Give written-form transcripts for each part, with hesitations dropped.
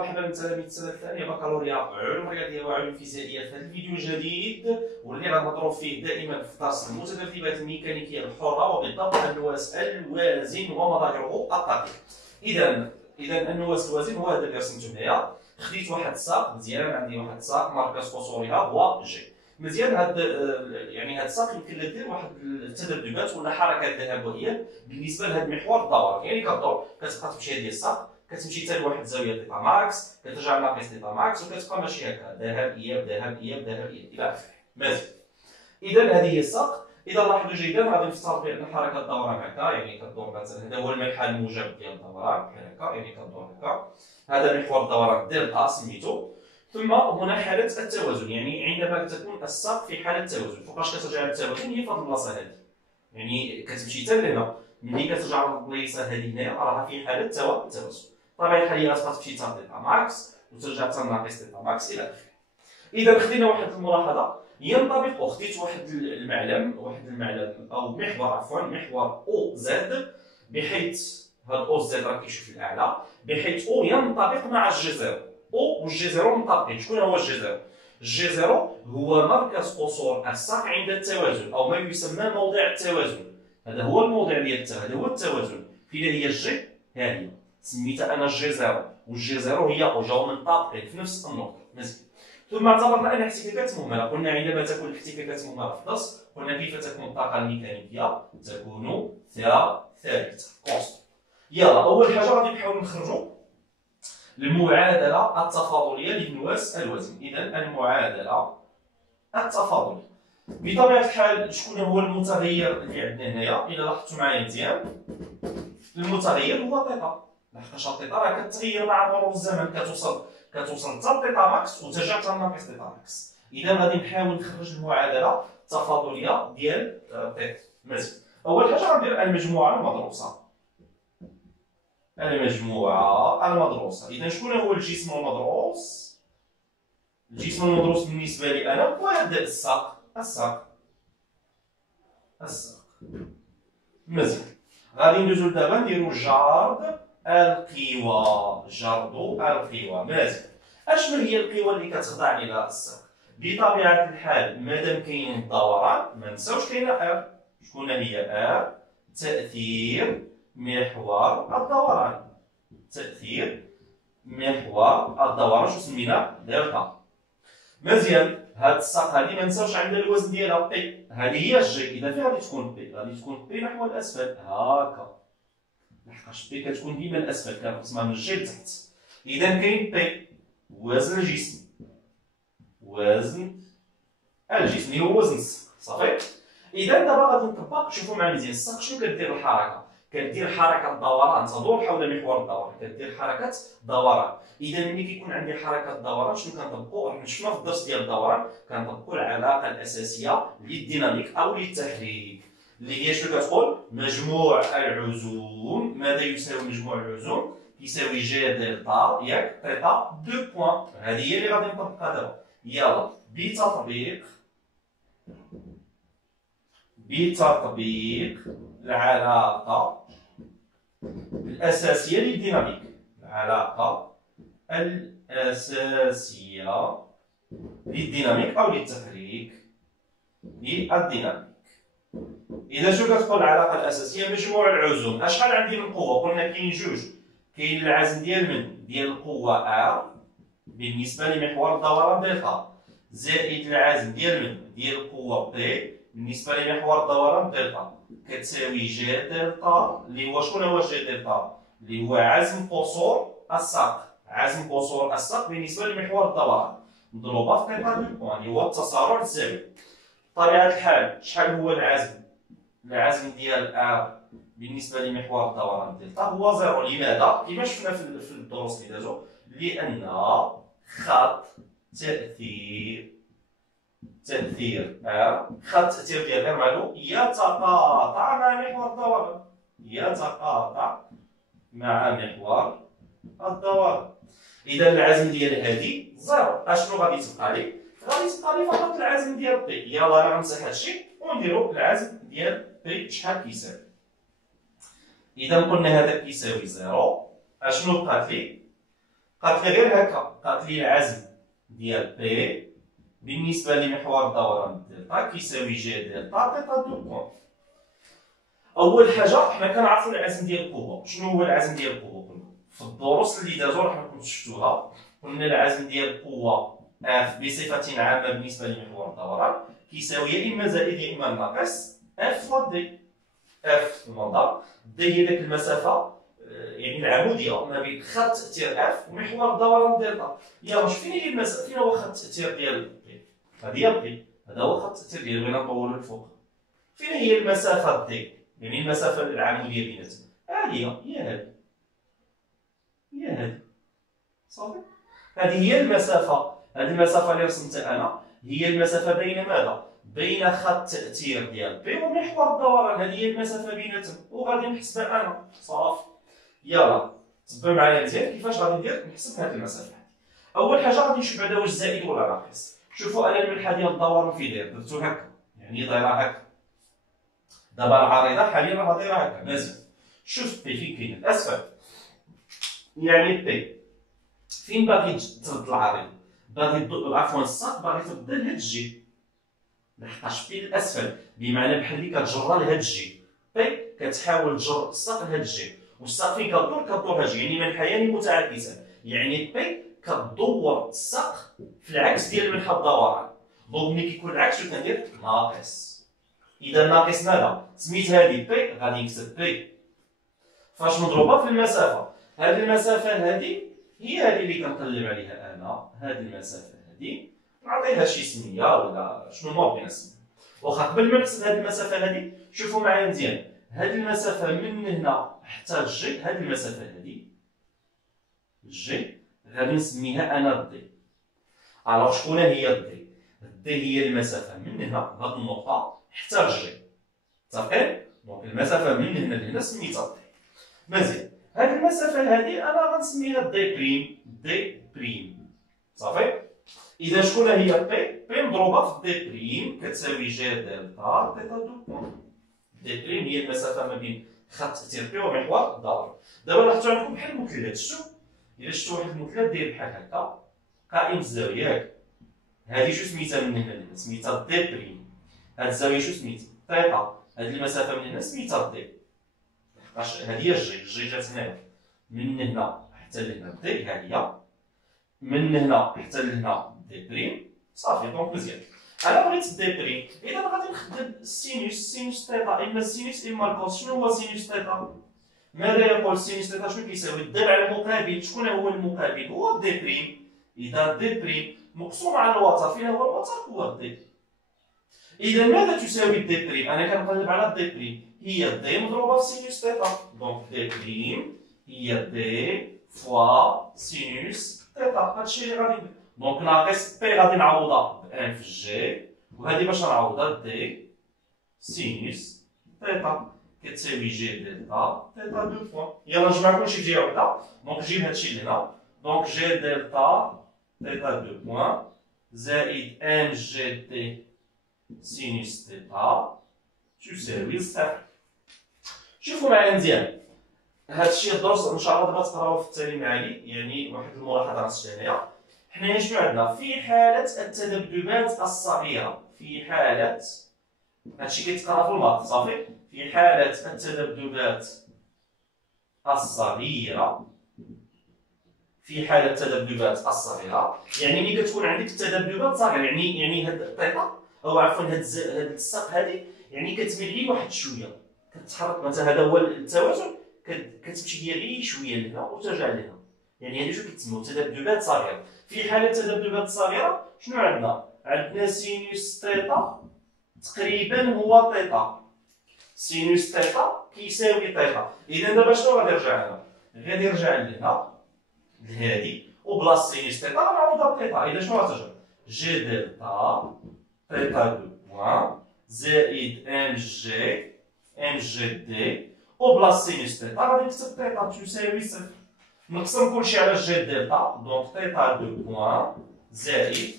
مرحبا بالتلاميذ السنه الثانيه بكالوريا علوم رياضيه وعلوم فيزيائيه. في هذا الفيديو الجديد واللي غنهضروا فيه دائما في درس المتذبذبات الميكانيكيه الحره وبالضبط النواة الوازن ومظاهره الدقيقه. اذا النواة الوازن هو هذا اللي رسمته هنايا. خديت واحد الساق مزيان، عندي واحد الساق مركز قصورها هو جي. مزيان هاد هاد الساق يمكن لها دير واحد التذبذبات ولا حركات ذهبيه بالنسبه لهذا المحور الدوران، يعني كدور كتبقى تمشي هذه الساق كتمشي حتى لواحد الزاويه ديتا ماكس، كترجع ناقص ديتا ماكس وكتبقى ماشي هكا ذهاب اياب ذهاب اياب ذهاب اياب الى اخره. مزيان. اذا هذه هي الساق. اذا لاحظوا جيدا غادي نفترض بان حركه الدوران هكا، يعني كدور مثلا هذا هو المنحى الموجب ديال الدوران بحال هكا، يعني كدور هكا. هذا محور الدوران دلتا سميتو. ثم هنا حالة التوازن، يعني عندما تكون الساق في حالة توازن، فوقاش كترجع للتوازن؟ هي في هذه البلاصة هذه، يعني كتمشي حتى لهنا، ملي كترجع للبلايصة هذه هنايا راها في حالة توازن. بطبيعة الحال هي غتبقى تمشي حتى لديتا ماكس وترجع حتى لناقص ديتا ماكس إلى آخره. إذا خدينا واحد الملاحظة ينطبق، خديت واحد المعلم أو محور عفوا محور أو زد، بحيث هاد أو زد راه كيشوف الأعلى، بحيث أو ينطبق مع الجي زيرو. او والجي زيرو مطابقين. شكون هو الجي زيرو؟ الجي زيرو هو مركز قصور الساق عند التوازن او ما يسمى موضع التوازن. هذا هو الموضع ديال هذا هو التوازن. فين هي الجي؟ ها هي سميتها انا الجي زيرو، والجي زيرو هي او جاو منطابقين في نفس النقطه. مزيان. ثم اعتبرنا ان الاحتكاكات مهمله. قلنا عندما تكون الاحتكاكات مهمله في الدرس قلنا كيف تكون الطاقه الميكانيكيه؟ تكون ثابته كونستون. يلا اول حاجه غادي نحاول نخرجوا المعادلة التفاضلية للنواة الوازن. إذا المعادلة التفاضلية بطبيعة الحال شكون هو المتغير اللي عندنا هنايا؟ إلا لاحظتوا معايا مزيان المتغير هو تيتا، لحقاش التيتا راه كتغير مع مرور الزمن، كتوصل حتى لتيتا ماكس وترجع حتى لناقص تيتا ماكس. إذا غادي نحاول نخرج المعادلة التفاضلية ديال تيتا. مزيان. أول حاجة غندير المجموعة المدروسة. المجموعة المدروسة. إذا شكون هو الجسم المدروس؟ الجسم المدروس بالنسبة لي أنا هو هذا الساق. مزيان. غادي ندوزو دابا نديرو جرد القوى. مزيان. أشنو هي القوى اللي كتخضع لها الساق؟ بطبيعة الحال مادام كاين الدوران ما نساوش كاينة ار. شكون هي ار؟ تأثير محور الدوران. شو سمينا؟ دلتا. مزيان. هاد الساق هادي ما نساوش عندها الوزن ديالها بي، هادي هي الجي. اذا فين غادي تكون بي؟ غادي تكون بي نحو الاسفل هاكا، لحقاش بي كتكون ديما الاسفل كنقسمها من الجي لتحت. اذا كاين بي وزن الجسم، اللي هو وزن الساق. صافي. اذا دابا غادي نطبق. شوفوا معايا مزيان الساق شنو كدير الحركه؟ كدير حركه دوران، تدور حول محور الدوران، كدير حركه دوران. اذا ملي كيكون عندي حركه دوران شنو كنطبقوا؟ راح شفنا في الدرس ديال الدوران كنطبقوا العلاقه الاساسيه للديناميك او للتحريك اللي هي شنو كتقول؟ مجموع العزوم. ماذا يساوي مجموع العزوم؟ يساوي جي دلتا ياك تيتا دو بوان. هذه هي اللي غادي نطبقها دابا. يلا بتطبيق العلاقة الأساسية للديناميك. أو للتحريك للديناميك. إذا شنو كتقول العلاقة الأساسية؟ مجموع العزوم. أشحال عندي من قوة؟ قلنا كاين جوج. كاين العزم ديال القوة ار بالنسبة لمحور الدوران دلتا، زائد العزم ديال القوة بي بالنسبة لمحور الدوران دلتا، كتساوي جي دلتا اللي هو شكون هو جي دلتا؟ اللي هو عزم قصور الساق بالنسبة لمحور الدوران مضروبة في تيتا دو بوان اللي هو التسارع الزاوية. بطبيعة الحال شحال هو العزم ديال ار بالنسبة لمحور الدوران دلتا؟ هو زيرو. لماذا؟ كما شفنا في الدروس اللي دازو، لأن خط تأثير ديال ار مالو يتقاطع مع محور الدوران. إذا العزم ديال هادي زيرو. اشنو غادي تبقى لي؟ غادي تبقى لي فقط العزم ديال بي. يلا انا غنمسح هادشي ونديرو العزم ديال بي شحال كيساوي. إذا قلنا هذا كيساوي زيرو. اشنو بقات لي؟ قالت لي غير هكا، قالت لي العزم ديال بي بالنسبه لمحور الدوران دلتا كيساوي جي دلتا تيتا دو بوان. اول حاجه حنا كنعرفوا العزم ديال القوه. شنو هو العزم ديال القوه؟ في الدروس اللي دازو راه كنتو شفتوها، قلنا العزم ديال القوه اف بصفه عامه بالنسبه لمحور الدوران كيساوي يا اما زائد يا اما ناقص اف فوا دي. اف المنظر، دي هي ديك المسافه يعني العموديه ما بين خط تاثير اف ومحور الدوران دلتا. يلا شوف فين هي المسافه، فين هو خط التاثير ديال بي؟ هذه هي بي، هذا هو خط التاثير ديالو، بغينا نطولو الفوق. فين هي المسافه دي؟ يعني المسافه العموديه بيناتهم، هي هذه، هي هذه صافي. هذه هي المسافه، هذه المسافه اللي رسمتها انا هي المسافه بين ماذا؟ بين خط التاثير ديال بي ومحور الدوران، هذه هي المسافه بيناتهم وغادي نحسبها انا صافي. يلا تبعوا معايا مزيان كيفاش غادي ندير نحسب هذه المسافه. اول حاجه غادي نشوف بعدا واش زائد ولا ناقص. شوفوا انا الملحه ديال الدوران في داير درتو هكا، يعني دايره هكا. دابا العريضه حاليا راه دايره هكا مزيان. شوف بي فين كاين الاسفل، يعني بي فين باغي ترد العريض؟ باغي عفوا الساق باغي ترد لهاد الجي، لحقاش بي الاسفل بمعنى بحال اللي كتجرى لهاد الجي. بي كتحاول تجر الساق لهاد الجي، والساق فين كدور هاد الجي، يعني منحيان متعاكسان، يعني بي كدور الساق في العكس ديال المنحى الدوران. دونك ملي كيكون العكس شنو كندير؟ ناقص. اذا ناقص ماذا؟ سميت هذه بي، غادي نكتب بي فاش مضروبه في المسافه. هذه المسافه هذه هي هذه اللي كنقلب عليها انا، هذه المسافه هذه نعطيها شي سميه ولا شنو ما بغينا نسميها. واخا قبل ما نحسب هذه المسافه هذه شوفوا معايا مزيان، هذه المسافه من هنا حتى الجي، هذه المسافه هذه الجي غادي نسميها انا دي. الوغ شكون هي دي؟ دي هي المسافه من هنا هاد النقطه حتى الجي، متفقين؟ دونك المسافه من هنا لهنا سميتها دي. مزيان، هاد المسافه هادي انا غنسميها دي بريم، دي بريم صافي. اذا شكون هي بي؟ بي مضروبه في دي بريم كتساوي جي دلتا تيتا دو بوان. دي بريم هي المسافه ما بين خط تاثير بي ومحور الدوران. دابا لاحظتوا عندكم بحال المثلث، شفتوا؟ الا شفتوا واحد المثلث داير بحال هكا قائم الزاويه ياك، هادي شو سميتها من هنا لهنا؟ سميتها دي بريم. هاد الزاويه شو سميتها؟ تيتا. هاد المسافه من هنا سميتها دي، لحقاش هادي هي الجي جات هنايا من هنا حتى لهنا دي، ها هي من هنا حتى لهنا دي بريم صافي. دونك مزيان، انا بغيت دي بريم، اذا غادي نخدم سينوس تيتا، اما السينوس اما الكوس. شنو هو سينوس تيتا؟ ماذا يقول سينوس تيتا؟ شنو كيساوي؟ الضلع على المقابل. شكون هو المقابل؟ هو دي بريم. اذا دي بريم مقسوم على الوتر، فين هو الوتر؟ هو دي. اذا ماذا تساوي دي بريم؟ انا كنقلب على دي بريم، هي دي مضروبه في سينوس تيتا. دونك دي بريم هي دي فوا سينوس تيتا. هادشي اللي غادي ندير. دونك ناقص بي غادي نعوضها بان في جي، وهادي باش نعوضها دي سينوس تيتا كتساوي جي دلتا تيتا دو بوان. يلا نجمع كلشي في جهه وحده. دونك جيب هادشي لهنا، دونك جي دلتا تيتا دو بوان زائد ان جي دي سينوس تيتا تساوي صفر. شوفوا معايا مزيان، هادشي الدرس ان شاء الله دابا تقراوه في التعليم العالي. يعني واحد الملاحظه نسيت هنايا، حنايا شنو عندنا في حاله التذبذبات الصغيره؟ في حاله هادشي كيتقرا في الماط صافي. في حاله التذبذبات الصغيره، في حاله التذبذبات الصغيره يعني ملي كتكون عندك التذبذبات صغيره، يعني هاد الطيطه او عفوا هاد الساق هادي يعني كتميل غير واحد شويه، كتحرك مثلا. هذا هو التوازن، كتمشي هي غير شويه لهنا وترجع لهنا، يعني هادي شنو كيتسموا تذبذبات صغيره. في حاله التذبذبات الصغيره شنو عندنا؟ عندنا سينوس تيتا تقريبا هو تيتا، سينوس تيتا كيساوي تيتا. اذا دابا شنو غادي يرجع لنا؟ غادي يرجع لهنا لهادي وبلاص سينوس تيتا غنعوضها بتيتا. اذا شنو غترجع؟ جي دلتا تيتا دو بوان زائد ان جي دي وبلاص سينوس تيتا غادي نكتب تيتا تساوي صفر. نقسم كلشي على جي دلتا، دونك تيتا دو بوان زائد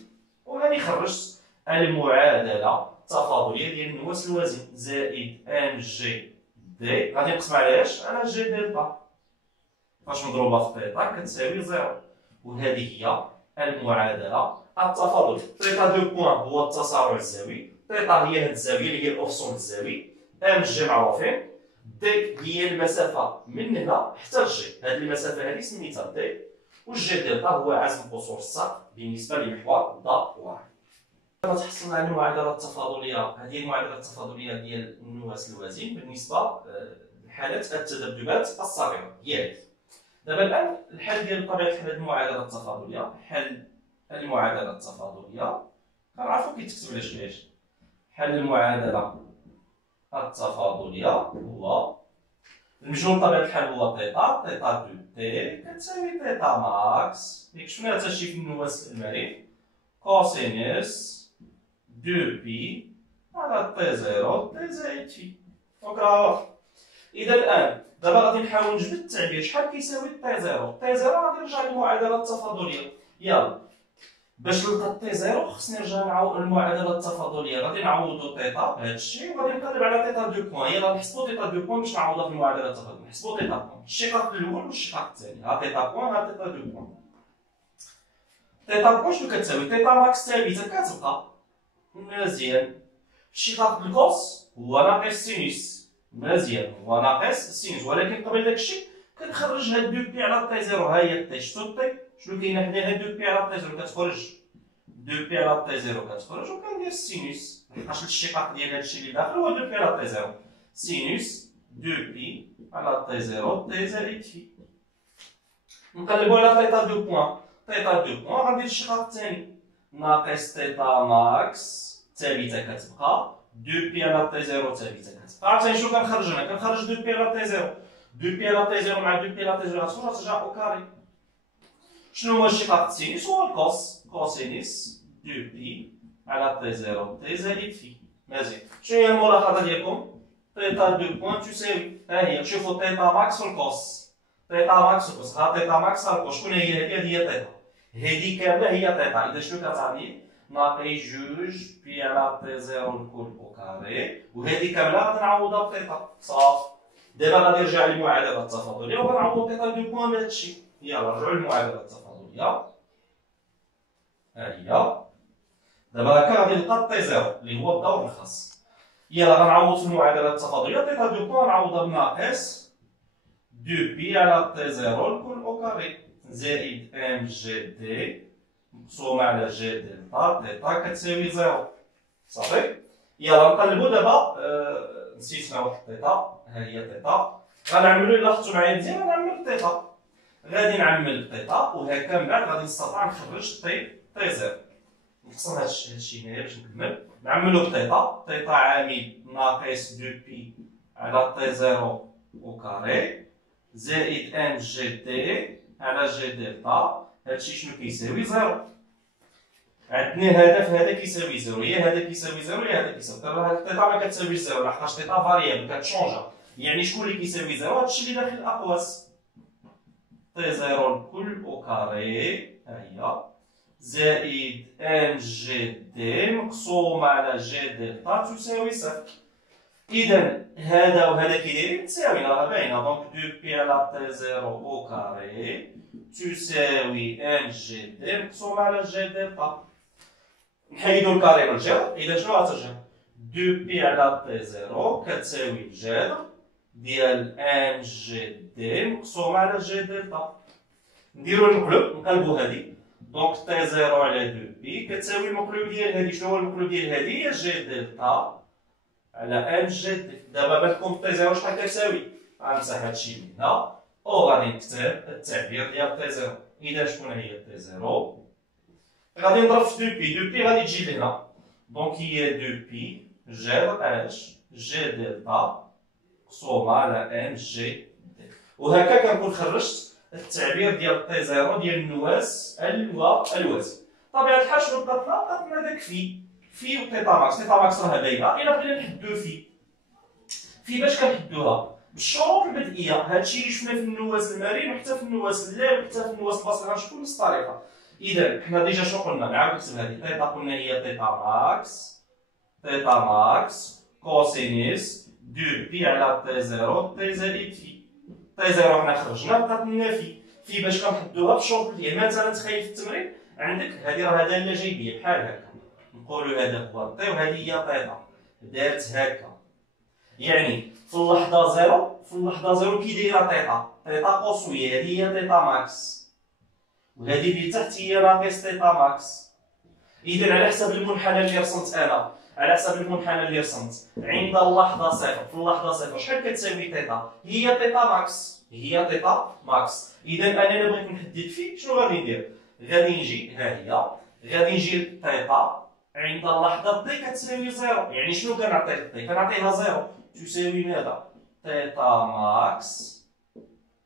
وغادي نخرج المعادله التفاضليه ديال النواة الوازن زائد ان جي دي غادي نقسم على اش؟ على جي دلتا. فاش مضروبه في تيتا كتساوي زيرو. وهذه هي المعادله التفاضليه. تيتا دو بوان هو التسارع الزاوي، تيتا هي هاد الزاويه اللي هي الاوفسون الزاوي، ام جي معروفين، دي هي المسافه من هنا حتى لجي، هاد المسافه هادي سميتها دي، والجي دلتا هو عزم قصور الساق بالنسبه لمحور دا واحد. كما تحصلنا على المعادله التفاضليه، هذه المعادله التفاضليه ديال النواة الوازن بالنسبه لحالات التذبذبات الصغيره هي هذه. دابا الان الحل ديال طبيعه الحل المعادله التفاضليه، حل المعادله التفاضليه كنعرفو كيتكتب على شكاش. حل المعادله التفاضليه هو المجهول طبيعه الحال هو تيتا، تيتا دو تي كتساوي تيتا ماكس، ياك شفنا حتى شي في النواة المرن، كوسينوس دو بي على تي زيرو تي زائد في. دونك راه اذا الان دابا غادي نحاول نجبد التعبير شحال كيساوي تي زيرو. تي زيرو غادي نرجع للمعادله التفاضليه، يلا باش نلقى تي زيرو خصني نرجع نعوض المعادله التفاضليه، غادي نعوضو تيتا بهذا الشيء وغادي نقلب على تيتا دو بوان. يلا نحسبو تيتا دو بوان باش نعوضها في المعادله التفاضليه. نحسبو تيتا بوان، الشقاق الاول والشقاق الثاني، ها تيتا بوان ها تيتا دو بوان. تيتا بوان شنو كتساوي؟ تيتا ماكس ثابته كتبقى مزيان، الشقاق الكوس هو ناقص سينوس مزيان، هو ناقص سينوس، ولكن قبل داك الشيء كنخرج هاد دو بي على تي زيرو. ها هي تي، شفتو التي شنو كاينه حداها؟ دو بي على تي زيرو كتخرج، دو بي على تي زيرو كتخرج، وكندير السينوس لحقاش الشقاق ديال هادشي اللي داخل هو دو بي على تي زيرو، سينوس دو بي على تي زيرو تي زائد في. نقلبو على تيتا دو بوان، تيتا دو بوان غندير الشقاق الثاني ناقص تيتا ماكس ثابته كتبقى، دو بي على تي زيرو ثابته كتبقى. عرفتي شنو كنخرج هنا؟ كنخرج دو بي على تي زيرو، دو بي على تي زيرو مع دو بي على تي زيرو غتخرج ترجع او كاري. شنو هو الشقاق السينوس؟ هو الكوس، كوسينوس دو بي على تي زيرو تي زائد في. مزيان، شنو هي الملاحظه ديالكم؟ تيتا دو بوان تساوي، ها هي شوفوا تيتا ماكس والكوس، تيتا ماكس والكوس، ها تيتا ماكس ها الكوس، شكون هي هذه؟ هي تيتا، هذه كامله هي تيتا. اذا شنو كتعني؟ ناقص جوج بي على تي زيرو الكل او كاري، وهذه كامله غادي نعوضها بتيتا صافي. دابا غادي نرجع للمعادله التفاضليه وغنعوض تيتا دو بوان بهذا الشيء. يلا نرجعوا للمعادله التفاضليه، ها هي. دابا هكا غادي نلقى تي زيرو اللي هو الدور الخاص. يلا غنعوض في المعادله التفاضليه، تيتا دو بوان نعوضها بناقص دو بي على تي زيرو الكل او كاري زائد ام جي دي مقسومه على جي دلتا تيتا كتساوي زيرو صافي. يلا نقلبو دابا، نسيت نعوض تيتا، ها هي تيتا. غنعملو الا لاحظتو معايا مزيان غنعمل تيتا، غادي نعمل تيتا وهكا من بعد غادي نستطيع نخرج تي زيرو. نقسم هادشي هنايا باش نكمل، نعملو بتيتا، تيتا عامل ناقص دو بي على تي زيرو او كاري زائد ام جي دي على جي دلتا. هادشي شنو كيساوي؟ زيرو. عندنا هدف هذا كيساوي زيرو، يا هذا كيساوي زيرو يا هذا كيساوي. دابا هاد تيتا ما كتساويش زيرو لحقاش تيتا فاريابل كتشونجا، يعني شكون اللي كيساوي زيرو؟ هادشي اللي داخل الاقواس، تي زيرو الكل او كاري ها هي زائد ام جي دي مقسومه على جي دلتا تساوي صفر. اذا هذا وهذا كيدايرين متساويين راه باينه، دونك دو بي على تي زيرو او كاري تساوي ام جي دي مقسومه على جي دلتا. نحيدو الكاري والجذر، اذا شنو غترجع؟ دو بي على تي زيرو كتساوي الجذر ديال ام جي دي مقسومه على جي دلتا. نديرو المقلوب، نقلبو هادي، دونك تي زيرو على دو بي كتساوي المقلوب ديال هادي. شنو هو المقلوب ديال هادي؟ هي جي دلتا على ام جي دي. دابا بالكم تي زيرو شحال كتساوي؟ غنمسح هادشي من هنا وغادي نكتب التعبير ديال تي زيرو. اذا شكون هي تي زيرو؟ غادي نضرب في دو بي، دو بي غادي تجي لهنا، دونك هي دو بي جذر اش جي دلتا مقسومه على ام جي دي. وهكا كنكون خرجت التعبير ديال تي زيرو ديال النواة الوازن. طبيعة الحال شنو بقات لنا داك في وتيتا ماكس. تيتا ماكس راها باينه، الا بغينا نحدو في باش كنحدوها بالشروط البدئيه. هادشي اللي شفنا في النواة المرن وحتى في النواة اللاب وحتى في النواة البسيطه غنشوفو نفس الطريقه. اذا حنا ديجا شنو قلنا؟ نعاود نكتب هذه تيتا، قلنا هي تيتا ماكس كوسينوس دو بي على تي زيرو تي زائد في. تي زيرو حنا خرجنا بقات لنا في باش كنحدوها بالشروط ديالها. مثلا تخيل في التمرين عندك هذه راه هذا لا جايبيه بحال هكا، نقولوا هذا هو الطي وهذه هي طيطا، دارت هكا، يعني في اللحظه زيرو كي دايره طيطا قوسويه، هذه هي طيطا ماكس، وهذه اللي تحت هي ناقص طيطا ماكس. اذا على حسب المنحنى اللي رسمت انا، عند اللحظه صفر، في اللحظه صفر شحال كتساوي طيطا؟ هي طيطا ماكس. اذا انا بغيت نحدد فيه شنو غادي ندير؟ غادي نجي ها هي، غادي نجي طيطا عند اللحظه طي كتساوي زيرو، يعني شنو كنعطي الطي؟ كنعطيها زيرو، تساوي ماذا؟ طيطا ماكس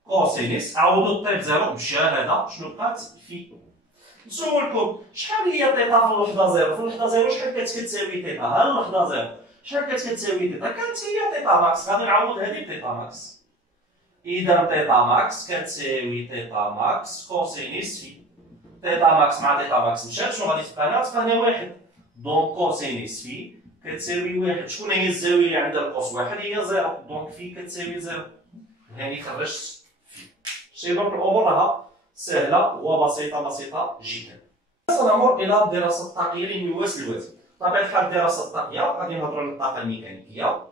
كوسينيس، عوضوا الطي بزيرو مشى هذا، شنو بقات؟ في. نسولكم شحال هي طيطا في اللحظه زيرو؟ في اللحظه زيرو شحال كتساوي طيطا؟ ها اللحظه زيرو شحال كتساوي طيطا؟ كانت هي طيطا ماكس، غادي نعوض هذه بطيطا ماكس. اذا طيطا ماكس كتساوي طيطا ماكس كوسينيس في. طيطا ماكس مع طيطا ماكس مشات، شنو غادي تبقى لنا؟ تبقى لنا واحد، دونك كوسينيس في كتساوي واحد. شكون هي الزاويه اللي عندها القوس واحد؟ هي زيرو، دونك في كتساوي زيرو. هاني خرجت في. شتي دونك الامور راها سهله وبسيطه جدا. سنمر الى دراسه الطاقيه لمواس الوزن. بطبيعه الحال الدراسه الطاقيه غادي نهضروا على الطاقه الميكانيكيه.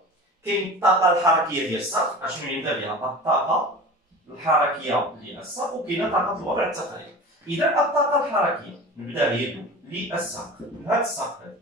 كاين الطاقه الحركيه ديال الساق، اشنو نبدا بها؟ الطاقه الحركيه ديال الساق، وكاينه طاقه الوضع التقريبي. اذا الطاقه الحركيه نبدا بها للساق، هذا الساق هذا.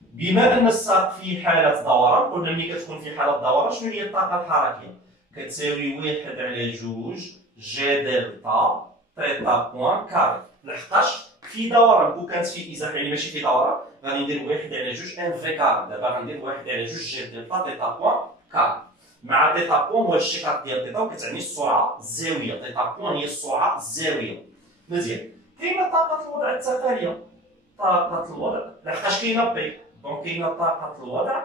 بما ان الساق في حاله دوران، قلنا ملي كتكون في حاله دوران شنو هي الطاقه الحركيه؟ كتساوي 1 على 2 جي دلتا تيتا بوان كاري. لحقاش في دوران، كون كانت في ازاحه يعني ماشي في دوران غادي ندير 1 على 2 ان في كاري، دابا غندير 1 على 2 جي دلتا تيتا بوان كاري. مع تيتا بوان هو الشقاق ديال تيتا وكتعني السرعه الزاويه، تيتا بوان هي السرعه الزاويه. مزيان. كاينه طاقه الوضع التقاليه، طاقه الوضع لحقاش كاينه بي، دونك كاينه طاقه الوضع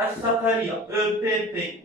الثقاليه او بي بي.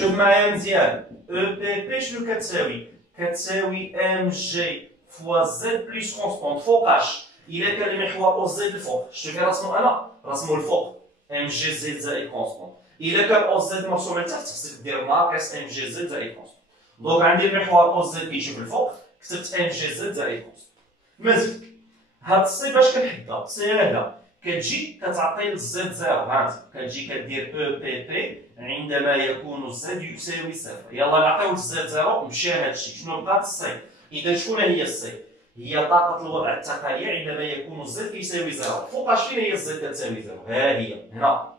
شوف معايا مزيان، او بي بي شنو كتساوي؟ كتساوي ام جي فوا زد بلس كونستونت. فوقاش؟ الا كان المحور او زد الفوق، شتو كي رسمو انا؟ رسمو الفوق ام جي زد زائد كونستونت. الا كان او زد مرسوم لتحت خصك دير ناقص ام جي زد زائد كونستونت. دونك عندي المحور او زد كيشوف الفوق، كتبت ام جي زد زائد كونستونت. مزيان. هاد الصي باش كنحدها؟ ساهله، كتجي كتعطي الزد زيرو، هانت كتجي كدير او بي بي عندما يكون الزد يساوي صفر. يلا نعطيو الزد زيرو مشى هادشي، شنو بقات؟ الصي. اذا شكون هي الصي؟ هي طاقة الوضع التقالية عندما يكون الزد كيساوي زيرو. فوقاش فين هي الزد كتساوي زيرو؟ ها هي هنا.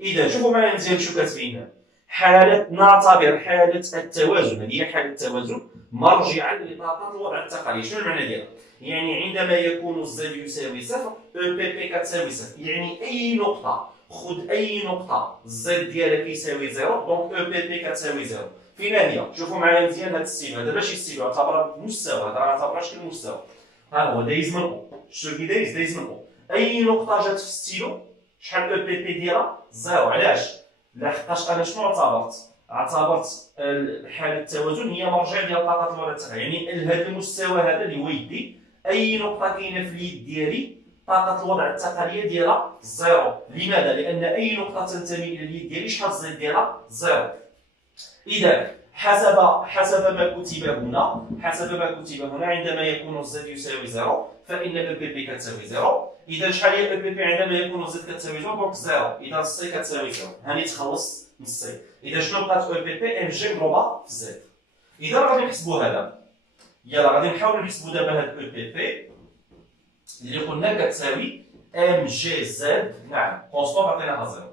اذا شوفوا معايا مزيان شنو كاتبين لنا. نعتبر حالة التوازن، هذه هي حالة التوازن مرجعا لطاقة الوضع التقالية. شنو المعنى ديالها؟ يعني عندما يكون الزد يساوي صفر، او بي بي كتساوي صفر، يعني اي نقطة، خذ اي نقطة الزد ديالها كيساوي زيرو، دونك او بي بي كتساوي زيرو. فين هي؟ شوفوا معايا مزيان هذا السيلو، هذا ماشي السيلو، اعتبرها مستوى، هذا نعتبرها شكل مستوى. ها هو دايز من او، شتو كي دايز من او. اي نقطة جات في السيلو شحال او بي بي ديالها؟ زيرو. علاش؟ لحقاش انا شنو اعتبرت حالة التوازن هي مرجع ديال طاقة الوضع التقالية، يعني لهذا المستوى هذا اللي هو يدي، اي نقطة كاينة في اليد ديالي طاقة الوضع التقالية ديالها زيرو. لماذا؟ لأن أي نقطة تنتمي إلى اليد ديالي شحال الزد ديالها؟ زيرو. إذا حسب ما كتب هنا عندما يكون الزد يساوي زيرو فإن او بي بي كتساوي زيرو. إذا شحال هي او بي بي عندما يكون الزد كتساوي زيرو؟ دونك زيرو. إذا السي كتساوي زيرو. هاني تخلصت من السي. إذا شنو بقات او بي بي؟ ام جي مضروبة في زد. إذا غادي نحسبو هذا. يلا غادي نحاولو نحسبو دابا هاد او بي بي اللي قلنا كتساوي ام جي زد، نعم كونستون عطيناها زيرو.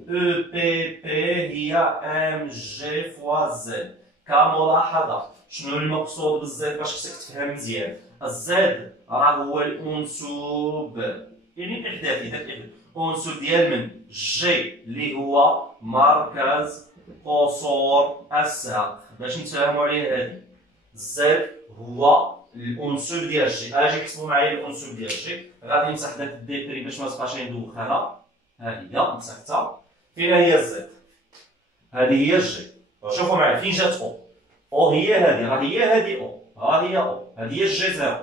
او بي بي هي ام جي فوا زد. كملاحظه شنو المقصود بالزد باش خصك تفهم مزيان؟ الزد راه هو الانسوب، يعني الاحداثي، داك الانسوب ديال من؟ جي اللي هو مركز قصور الساق. باش نتفاهموا عليه هذه، الزد هو الانسوب ديال جي. اجي حسبوا معايا الانسوب ديال جي. غادي نمسح داك الديبري باش ما تبقاش ندوخها. ها هي مسحتها. فين هي الزد؟ هذه هي جي. شوفوا معايا فين جات او؟ او هي هذه، راه هي هذه او، ها هي او، هذه هي جي زيرو،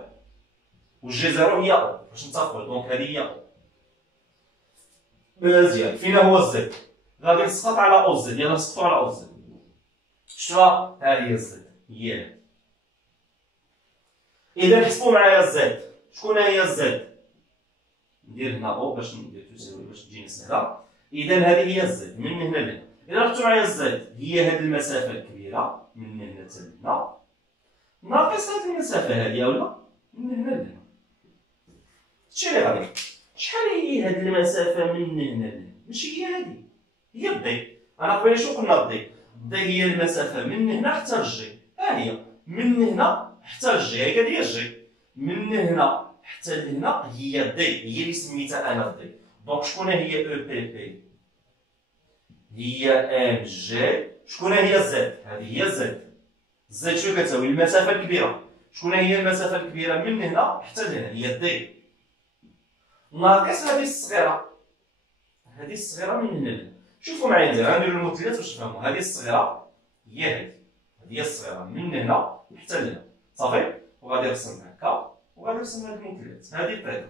والجي زيرو هي او باش نتفقوا. دونك هذه هي او. مزيان. فين هو الزد؟ غادي نسقط على او زد. يلا نسقطوا على او زد. شفتوها؟ ها هي الزد، هي. إذا حسبوا معايا الزد، شكون هي الزد؟ ندير هنا او باش ندير تساوي باش تجيني سهله. اذا هذه هي الزد من هنا لهنا. اذا ربطتوا معايا الزد هي هذه المسافه الكبيره من هنا حتى لهنا ناقص هذه المسافه هذه ولا من هنا لهنا. هادشي اللي غادي. شحال هي هذه المسافه من هنا لهنا؟ ماشي هي هذه، هي الدي. انا قبيله شنو قلنا الدي؟ الدي هي المسافه من هنا حتى للجي. ها هي من هنا حتى للجي، هي هي الجي. من هنا حتى لهنا هي دي، هي اللي سميتها انا دي. دونك شكون هي او بي بي؟ هي ام جي. شكون هي زد؟ هذه هي زد. زد شنو كتساوي؟ المسافه الكبيره. شكون هي المسافه الكبيره من هنا حتى لهنا؟ هي دي ناقص هذه الصغيره. هذه الصغيره من هنا لهنا. شوفوا معايا مزيان، غنديروا المثلث باش تفهموا. هذه الصغيره هي هذه، هذه هي الصغيره من هنا حتى لهنا. صافي. وغادي نرسم هكا وغادي نرسم هذا المثلث. هذه الطريقه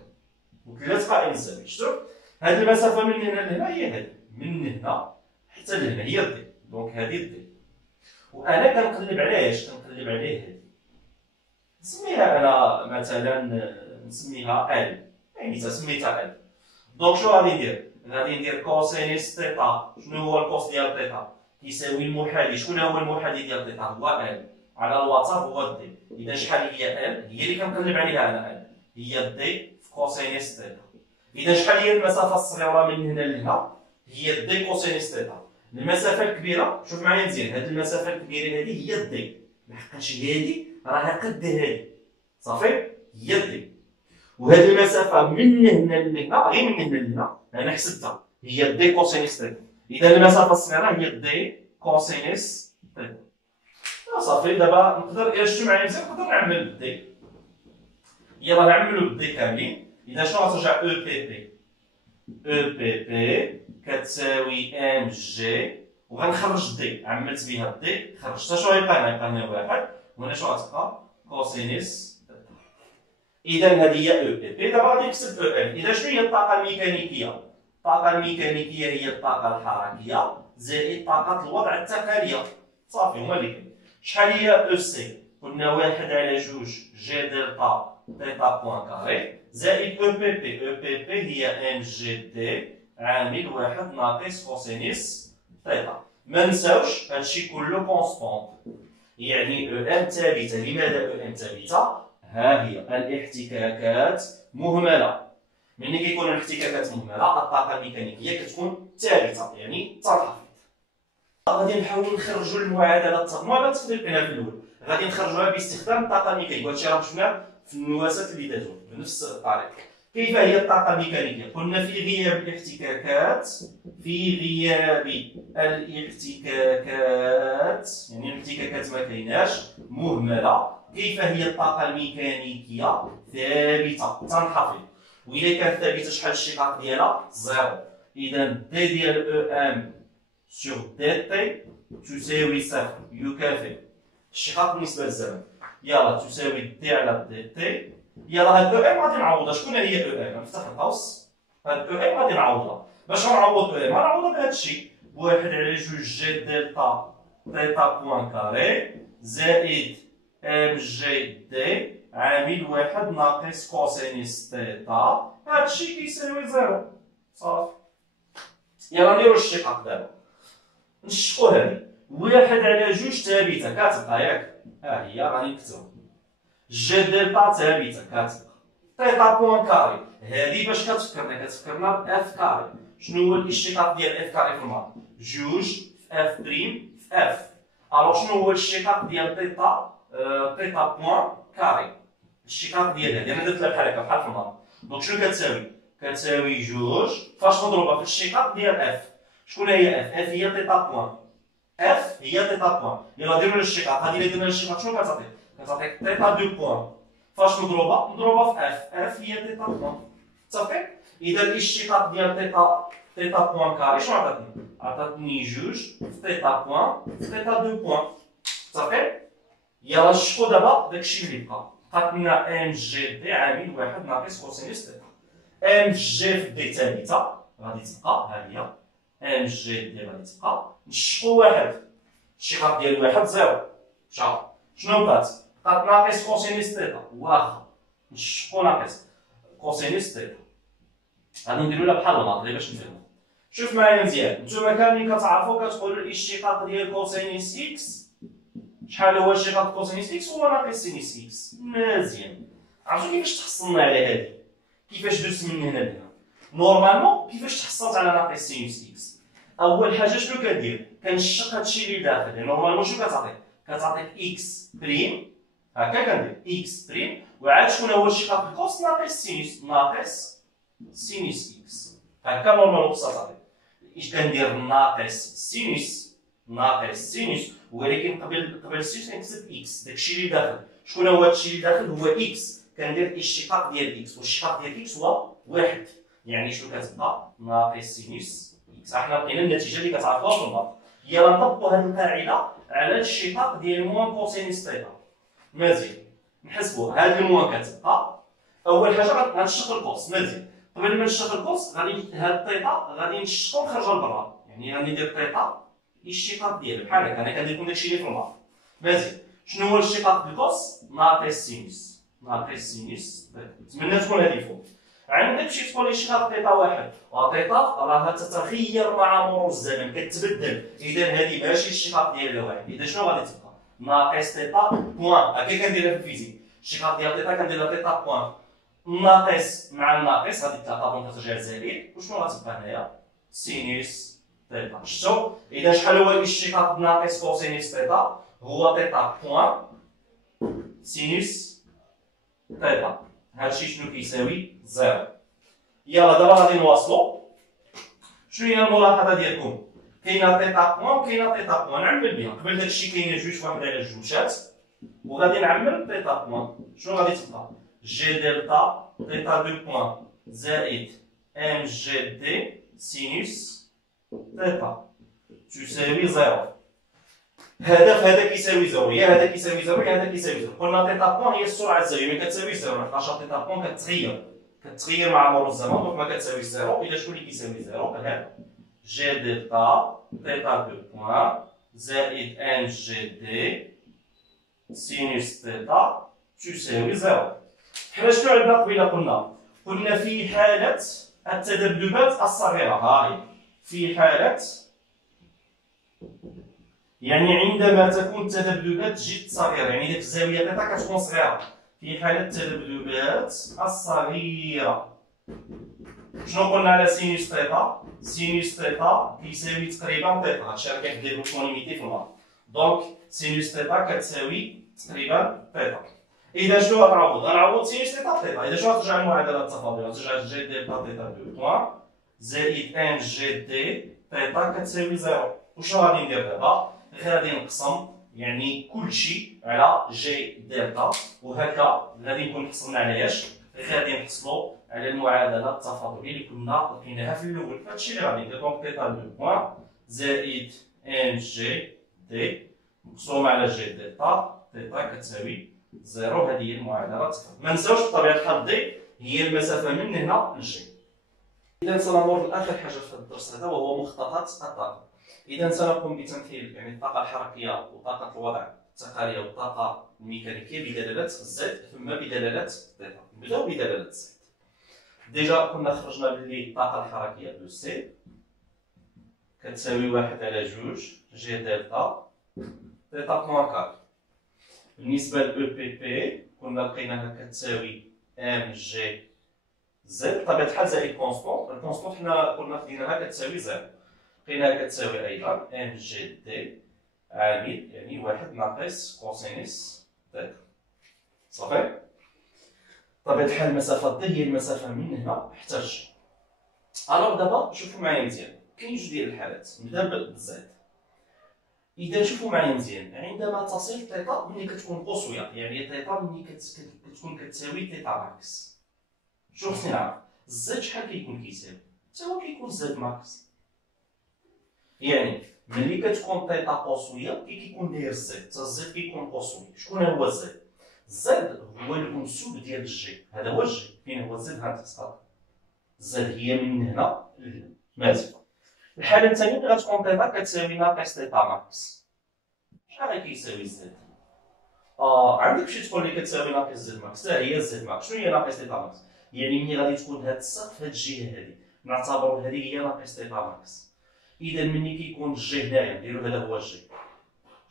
مثلث قائم الزاويه. شفتوا؟ هذه المسافه من هنا لهنا هي هذه، من هنا حتى لهنا هي الدي. دونك هذه الدي. وانا كنقلب على اش؟ كنقلب على هذه. نسميها انا مثلا نسميها ال، يعني سميتها ال. دونك شنو غادي ندير؟ غادي ندير كوسينيس تيتا. شنو هو الكوس ديال تيتا؟ كيساوي المحاذي. شكون هو المحاذي ديال تيتا؟ هو ال. على الوتر هو الدي. اذا شحال هي ال؟ هي اللي كنقلب عليها انا ال. هي الدي في كوسينيس تيتا. اذا شحال هي المسافه الصغيره من هنا لهنا؟ هي الدي كوسينيس تيتا. المسافه الكبيره شوف معايا مزيان، هذه المسافه الكبيره هذه هي الدي، لحقاش هذه راها قد هذه. صافي. هي الدي. وهذه المسافه من هنا لهنا، غير من هنا لهنا انا حسبتها، هي الدي كوسينيس تيتا. اذا المسافه الصغيره هي الدي كوسينيس تيتا. صافي. دابا نقدر الا شفتوا معايا مزيان نقدر نعمل بالدي. يلا نعملو بالدي كاملين. اذا شنو غترجع او بي بي؟ او بي بي كتساوي ام جي، وغنخرج دي. عملت بها الدي خرجتها. شنو غيبقى لنا؟ واحد. وهنا شنو غتبقى؟ كوسينيس. اذا هذه هي او بي بي. دابا غادي نكتب او ام. اذا شنو هي الطاقه الميكانيكيه؟ الطاقه الميكانيكيه هي الطاقه الحركيه زائد طاقه الوضع التقاليه. صافي هما اللي كاين. شحال هي او سي؟ قلنا 1/2 جي دلتا تيتا بوان كاري زائد او بي بي. او بي بي هي ام جي دي عامل 1 ناقص كوسينيس تيتا. ما نساوش هادشي كله كونستونت، يعني او ام ثابته. لماذا او ام ثابته؟ ها هي الاحتكاكات مهمله. ملي كيكون الاحتكاكات مهمله الطاقه الميكانيكيه كتكون ثابته، يعني تنخفض. غادي نحاولوا نخرجوا المعادله المعادله تقدر لقيناها في الاول. غادي نخرجوها باستخدام الطاقه الميكانيكيه، وهادشي راه شفناه في النواسات اللي دازو بنفس الطريقه. كيف هي الطاقه الميكانيكيه؟ قلنا في غياب الاحتكاكات، في غياب الاحتكاكات يعني الاحتكاكات ما كايناش مهمله. كيف هي الطاقه الميكانيكيه؟ ثابته تنخفض. وإلا كانت ثابته شحال الشقاق ديالها؟ زيرو. اذا دي ديال او ام سور دي تي تساوي صفر، يكافئ الشقاق بالنسبه للزمن. يلا تساوي دي على دي تي. يلا هاد او ام غادي نعوضها. شكون هي او ام؟ نفتح القوس. هاد او ام غادي نعوضها. باش غنعوض او ام غنعوضها بهاد الشيء، 1/2 جي دلتا تيتا بوان كاري زائد ام جي دي عامل 1 ناقص كوسينيس تيتا. هاد الشيء كيساوي زيرو. صافي. يلا نديرو الشقاق دابا. نشقو هادي 1/2 ثابته كتبقى ياك؟ ها هي غادي نكتبها. جي دلتا ثابته كتبقى. تيتا بوان كاري هادي باش كتفكرنا باف كاري. شنو هو الاشتقاق ديال اف كاري في الماضي؟ 2 في اف بريم في اف. الوغ شنو هو الاشتقاق ديال تيتا؟ تيتا بوان كاري. الاشتقاق ديال هادي انا درتها بحال هكا بحال في الماضي. دونك شنو كتساوي؟ كتساوي 2 فاش نضربها في الاشتقاق ديال اف. شكون هي اف؟ اف هي تيتا بوان. اف هي تيتا بوان. يلا نديرو الاشتقاق. هادي اللي درنا الاشتقاق شنو كتعطيك؟ كتعطيك تيتا دو بوان. فاش نضربها في اف. اف هي تيتا بوان. صافي. اذا الاشتقاق ديال تيتا بوان كاري شنو عطاتني؟ عطاتني 2 في تيتا بوان في تيتا دو بوان. صافي. يلا نشوفو دابا داكشي اللي بقى. بقات لنا ام جي دي عامل 1 ناقص كوسينوس تيتا. ام جي في دي ثابته غادي تبقى، ها هي ام جي دي غادي تبقى. نشقو واحد الشقاق ديال واحد زيرو مشى. شنو بقات؟ بقات ناقص كوسينيس تيتا، واخا نشقو ناقص كوسينيس تيتا. غادي نديرو لها بحال الماط باش نفهمو. شوف معايا مزيان، نتوما كاملين كتعرفوا كتقولوا الاشتقاق ديال كوسينيس اكس شحال هو اشتقاق كوسينيس اكس؟ هو ناقص سينيس اكس. مزيان. عرفتوا كيفاش تحصلنا على هذه؟ كيفاش دوزت من هنا لهنا؟ نورمالمون كيفاش تحصلت على ناقص سينوس اكس؟ اول حاجه شنو كدير؟ كنشق هادشي اللي داخل، نورمالمون شنو كتعطيك؟ كتعطيك اكس بريم، هكا كندير اكس بريم، وعاد شكون هو الشقاق الكوس؟ ناقص سينوس، ناقص سينوس اكس، هكا نورمالمون خصها تعطيك. اش كندير؟ ناقص سينوس، ناقص سينوس، ولكن قبل السينوس كنكتب اكس، داكشي اللي داخل. شكون هو هادشي اللي داخل؟ هو اكس. كندير الاشتقاق ديال اكس، والاشتقاق ديال اكس هو واحد، يعني شنو كتبقى؟ ناقص سينوس اكس. احنا لقينا النتيجه اللي كتعرفوها في الماط. يلا نطبقوا هذه القاعده على الاشتقاق ديال موان كوسينوس تيتا. مزيان، نحسبوا هذه الموان كتبقى. اول حاجه غنشق الكوس. مزيان، قبل ما نشق الكوس غادي هاد تيتا غادي نشقو ونخرجها لبرا، يعني غادي ندير تيتا الاشتقاق ديالها بحال هكا. انا كندير لكم داكشي اللي في الماط. مزيان، شنو هو الاشتقاق الكوس؟ ناقص سينوس، ناقص سينوس تيتا. نتمنى تكون هذه فوق. عندك شي تقول لي شقاق تيتا واحد، وتيتا راها تتغير مع مرور الزمن، كتبدل، اذا هذه ماشي الشقاق ديالها واحد، اذا شنو غادي تبقى؟ ناقص تيتا بوان. هكا كنديرها في الفيزيك، الشقاق ديال تيتا كنديرها تيتا بوان، ناقص مع الناقص غادي تلاقى كترجع لزائد، وشنو غتبقى هنايا؟ سينوس تيتا. شفتوا؟ اذا شحال هو الاشتقاق ناقص كوسينوس تيتا؟ هو تيتا بوان سينوس تيتا. هادشي شنو كيساوي؟ زيرو. يلا دابا غادي نواصلو. شنو هي الملاحظه ديالكم؟ كاينه تيتا بوان وكاينه تيتا بوان. نعمل بها قبل داكشي كاينه جوج، واحد على جوجات، وغادي نعمل تيتا بوان. شنو غادي تبقى؟ جي دلتا تيتا دو بوان زائد ام جي دي سينوس تيتا تساوي زيرو. هذا كيساوي زيرو، يا هذا كيساوي زيرو يا هذا كيساوي زيرو. قلنا تيتا بوان هي السرعه الزاويه، ملي كتساوي زيرو لحقاش تيتا بوان كتغير مع مرور الزمن، دونك ما كتساوي زيرو. اذا شكون اللي كيساوي زيرو؟ هذا جي دلتا تيتا دو بوان زائد ان جي دي سينوس تيتا تساوي زيرو. حنا شنو عندنا قبيله؟ قلنا في حاله التذبذبات الصغيره، هاي في حاله، يعني عندما تكون التذبذبات جد صغيره، يعني ديك الزاويه تيتا كتكون صغيره. في حاله التذبذبات الصغيره شنو قلنا على سينوس تيتا؟ سينوس تيتا كيساوي تقريبا تيتا، هادشي راه كيدير بالكونيميتي في الماط. دونك سينوس تيتا كتساوي تقريبا تيتا. اذا شنو غنعوض؟ غنعوض سينوس تيتا تيتا. اذا شنو غترجع المعادله التفاضليه؟ غترجع جي دلتا تيتا دو بوان زائد ان جي دي تيتا كتساوي زيرو. وشنو غادي ندير دابا؟ غادي نقسم يعني كلشي على جي دلتا، وهكا غادي نكون حصلنا على اش؟ غادي نحصلوا على المعادله التفاضليه اللي كنا لقيناها في الاول. هادشي اللي غادي ندير. دونك تيتا دو بوان زائد ان جي دي مقسوم على جي دلتا تيتا كتساوي زيرو. هذه هي المعادله التفاضليه. ما نساوش بطبيعه الحال دي هي المسافه من هنا للجي. اذا سنمر لاخر حاجه في الدرس هذا، وهو مخططات الطاقه. إذا سنقوم بتمثيل يعني الطاقة الحركية وطاقة الوضع التقارية والطاقة الميكانيكية بدلالة زد ثم بدلالة تيتا. نبداو بدلالة زد. ديجا كنا خرجنا باللي الطاقة الحركية دو سي كتساوي واحد على جوج جي دلتا تيتا بوان كار. بالنسبة ل او بي بي كنا لقيناها كتساوي ام جي زد بطبيعة الحال زائد كونستون. الكونستون حنا كنا خديناها كتساوي زيرو، لقيناها كتساوي ايضا ام جي دي عامل يعني واحد ناقص كوسينوس تيتا. صافي. بطبيعة الحال المسافة دي هي المسافة من هنا حتى لجي. الوغ دابا شوفوا معايا مزيان، كاين جوج ديال الحالات. نبدا بالزد. إذا شوفوا معايا مزيان، عندما تصل تيتا ملي كتكون قصوية، يعني تيتا ملي كتكون كتساوي تيتا ماكس، شنو خصني نعرف؟ الزد شحال كيكون كيساوي؟ حتى هو كيكون زد ماكس. يعني ملي كتكون تيتا قصويه كيكون داير الزد، حتى الزد كيكون قصوي. شكون هو الزد؟ الزد هو المنسوب ديال الجي، هذا هو الجي. فين هو الزد؟ ها انت الزد هي من هنا لهنا. مزيان. الحاله الثانيه غتكون تيتا كتساوي ناقص تيتا ماكس. شحال غادي كيساوي زد؟ عندك شي تقول لي كتساوي ناقص زد ماكس، حتى هي زد ماكس. شنو هي ناقص تيتا ماكس؟ يعني ملي غادي تكون هاد السقف هاد الجهه هادي نعتبروا هذه هي ناقص تيتا ماكس. اذا ملي كيكون الجي هنايا نديرو هذا هو الجي،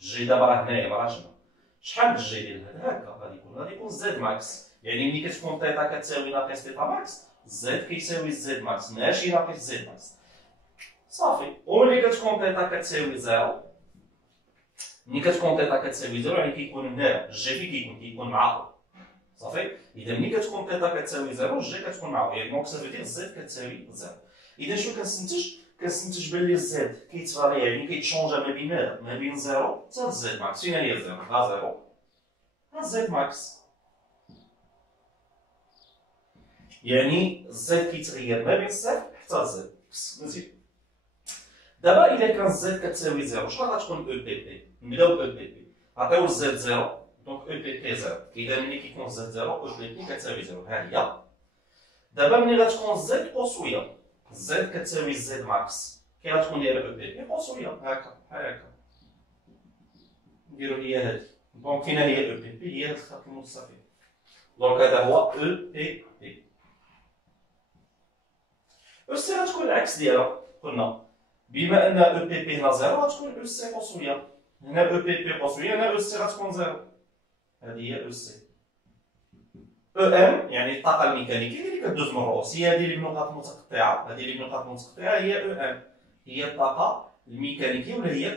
الجي دابا راه هنايا ما راهش هنا. شحال الجي ديال هذا؟ هكا غادي يكون زد ماكس. يعني ملي كتكون تيتا كتساوي ناقص تيتا ماكس، زد كيساوي زد ماكس ماشي ناقص زد ماكس. صافي. وملي كتكون تيتا كتساوي زيرو، ملي كتكون تيتا كتساوي زيرو يعني كيكون هنايا الجي فين كيكون معاقل. صافي. اذا ملي كتكون تيتا كتساوي زيرو الجي كتكون معاقل، يعني دونك سافو دير زد كتساوي زيرو. اذا شنو كنستنتج بلي زد كيتفاري، يعني كيتشونجا ما بين ماذا؟ ما بين زيرو حتى زد ماكس. فين هي زيرو؟ ها زيرو ها زد ماكس. يعني زد كيتغير ما بين صفر حتى زد. مزيان. دابا الا كان زد كتساوي زيرو شنو غتكون او بي بي؟ نبداو او بي بي. عطيو زد زيرو دونك او بي بي زيرو. اذا ملي كيكون زد زيرو او بي بي كتساوي زيرو. ها هي. دابا ملي غتكون زد قوسويه، زد كتساوي زد ماكس، كي غتكون دايره او بي بي قوسويه هكا بحال هكا. نديرو هي هادي. دونك فين هي او بي بي؟ هي هاد الخط المستقيم. دونك هذا هو او بي بي. او سي غتكون العكس ديالها. قلنا بما ان او بي بي هنا زيرو غتكون او سي قوسويه. هنا او بي بي قوسويه، هنا او سي غتكون زيرو. هذه هي او سي. او ام يعني الطاقه الميكانيكيه اللي كدوز من الرؤوس، هي هذه اللي بنقاط متقطعه. هذه اللي بنقاط متقطعه هي او ام، هي الطاقه الميكانيكيه ولا هي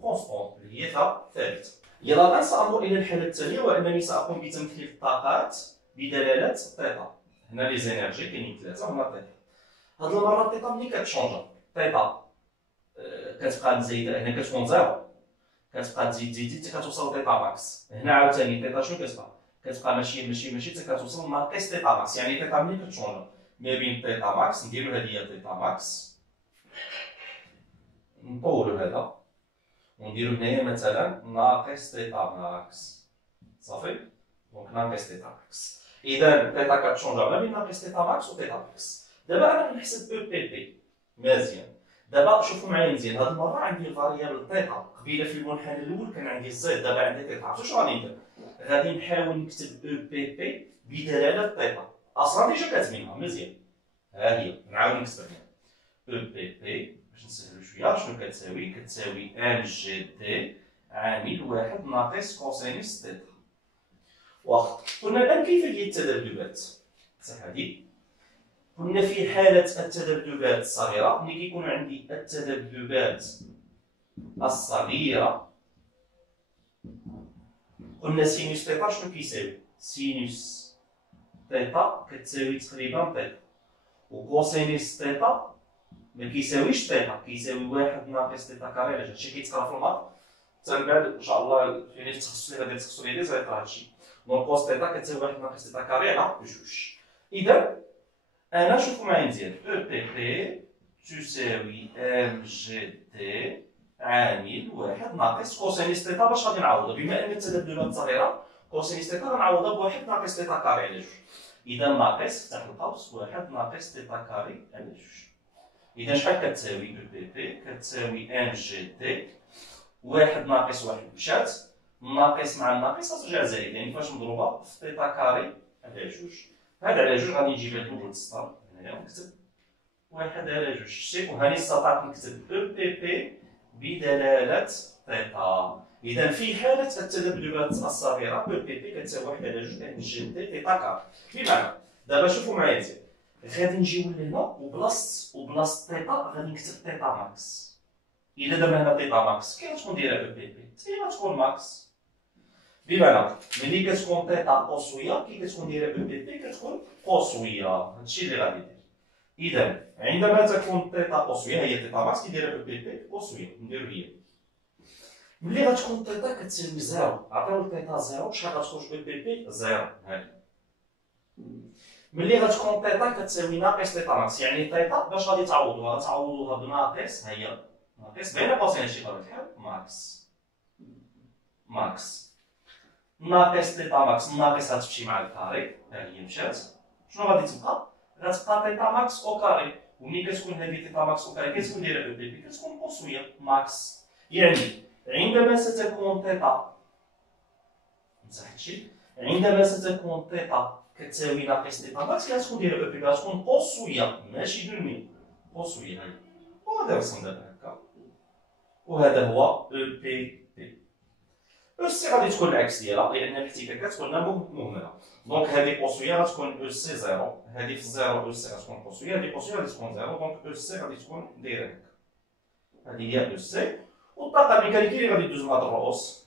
كونستونت اللي هي ثابته. يلا الان سانظر الى الحاله التاليه، وانني ساقوم بتمثيل الطاقات بدلاله تيتا. هنا لي زينيرجي كاينين ثلاثه وهنا تيتا. هاد المره تيتا ملي كتشونجا تيتا كتبقى مزايده، هنا كتكون زيرو كتبقى تزيد حتى كتوصل تيتا ماكس. هنا عاوتاني تيتا شنو كتبقى ماشي حتى كتوصل ناقص تيتا ماكس. يعني تيتا ملي كتشونجا ما بين تيتا ماكس نديرو هذه هي تيتا ماكس، نطولو هذا ونديرو هنايا مثلا ناقص تيتا ماكس. صافي. دونك ناقص تيتا ماكس. اذا تيتا كتشونجا ما بين ناقص تيتا ماكس و تيتا ماكس. دابا انا غنحسب او بي بي. مزيان. دابا شوفوا معايا مزيان، هاد المره عندي الفاريابل تيتا. قبيله في المنحنى الاول كان عندي زد، دابا عندي تيتا. عرفتوا شنو غادي ندير؟ غادي نحاول نكتب او بي بي بدلاله تيتا. اصلا ديجا كاتبينها مزيان. ها هي نعاود نكتبها. او بي بي باش نسهلو شويه شنو كتساوي؟ كتساوي ام جي دي عامل واحد ناقص كوسينوس تيتا. واخا. قلنا الان كيفيه التذبذبات. صح هادي. قلنا في حالة التذبذبات الصغيرة، ملي كيكون عندي التذبذبات الصغيرة قلنا سينوس تيتا شنو كيساوي؟ سينوس تيتا كتساوي تقريبا تيتا، وكوسينوس تيتا ما كيساويش تيتا، كيساوي واحد ناقص تيتا كاري. علاش؟ هادشي كيتقرا في الماط حتى من بعد ان شاء الله في التخصص اللي غادي تخصصوا ليه غيطرا هادشي. دونك كوس تيتا كتساوي واحد ناقص تيتا كاري على جوج. إذا أنا شوفوا معايا مزيان، او بي بي تساوي ام جي دي عامل واحد ناقص كوسينوس تيتا. باش غادي نعوضها؟ بما ان التذبذبات صغيره كوسينوس تيتا غنعوضها بواحد ناقص تيتا كاري على جوج. اذا ناقص افتح القوس واحد ناقص تيتا كاري على جوج. اذا شحال كتساوي او بي بي؟ كتساوي ام جي دي واحد ناقص واحد مشات ناقص مع الناقص غترجع زائد، يعني فاش مضروبه في تيتا كاري على جوج. هذا على جوج غادي نجيب هاد الاول تسطر هنايا ونكتب واحد على جوج شتي، وهاني استطعت نكتب او بي بي بدلاله تيتا. اذا في حاله التذبذبات الصغيره او بي بي كتساوي واحد على جوج ام جي دي تيتا كار. بمعنى دابا شوفوا معايا مزيان، غادي نجيو لهنا وبلاصه تيتا غادي نكتب تيتا ماكس. اذا درنا هنا تيتا ماكس كي غتكون دايره او بي بي؟ هي غتكون ماكس. بمعنى ملي كتكون تيتا قوسويه كي كتكون دايره او بي بي كتكون قوسويه. هادشي اللي غادي ندير. اذا عندما تكون تيتا قوسويه هي تيتا ماكس كي دايره او بي بي قوسويه نديرو هي. ملي غتكون تيتا كتساوي زيرو، عطيو تيتا زيرو شحال غتخرج او بي بي؟ زيرو. هادي. ملي غتكون تيتا كتساوي ناقص تيتا ماكس، يعني تيتا باش غادي تعوضوها؟ غتعوضوها بناقص، ها هي ناقص بين قوسين هادشي بطبيعة الحال ماكس ناقص تيتا ماكس. الناقص غتمشي مع الكاري، ها هي مشات. شنو غادي تبقى؟ غتبقى تيتا ماكس او كاري. وملي كتكون هذه تيتا ماكس او كاري كتكون دايره او بي بي كتكون قوسويه ماكس. يعني عندما ستكون تيتا نمسح هادشي، عندما ستكون تيتا كتساوي ناقص تيتا ماكس كتكون دايره او بي غتكون قوسويه ماشي بالمية، قوسويه هاهي، وغادي نرسم دابا هكا، وهذا هو او بي بي. او سي غادي تكون العكس ديالها لان الاحتكاكات قلنا مهمله، دونك هذه قوسويه غتكون او سي زيرو، هذه في الزيرو او سي غتكون قوسويه، هذه قوسويه غادي تكون زيرو، دونك او سي غادي تكون دايره هكا، هذه هي او سي. والطاقه الميكانيكيه اللي غادي تدوز مع هاد الرؤوس